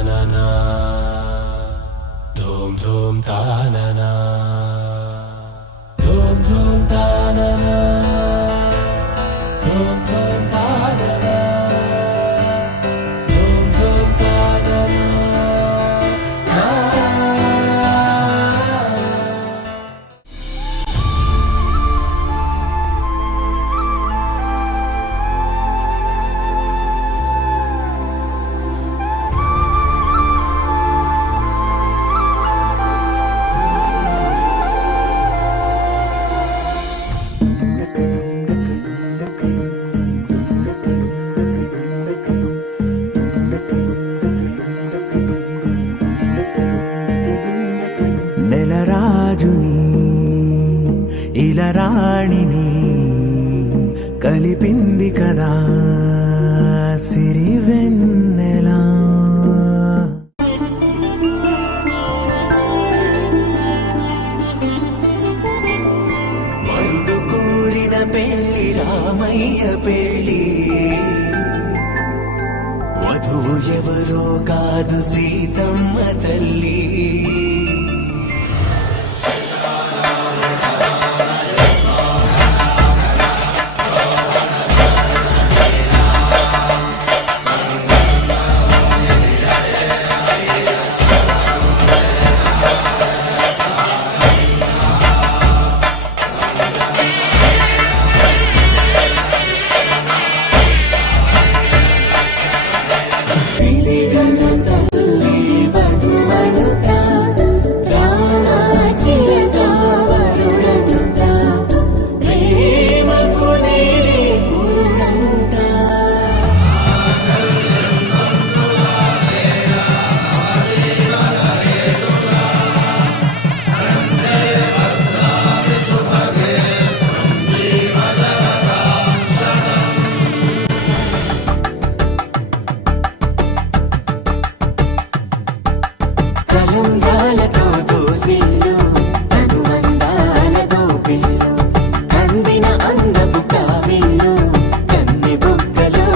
తాననా ధూమ్ ధూమ్ తాననా ధూమ్ ధూమ్ తాననా ధూమ్ ధూమ్ తాననా ధూమ్ ధూమ్ తాననా నెలరాజుని ఇలరాణిని కలిపింది కదా సిరివెన్నెలా. వరుడు కోరిన పెళ్లి రామయ్య పెళ్లి, వధువు ఎవరో కాదు సీతమ్మ తల్లి. అందపు కావిళ్ళు కన్నె బుగ్గలో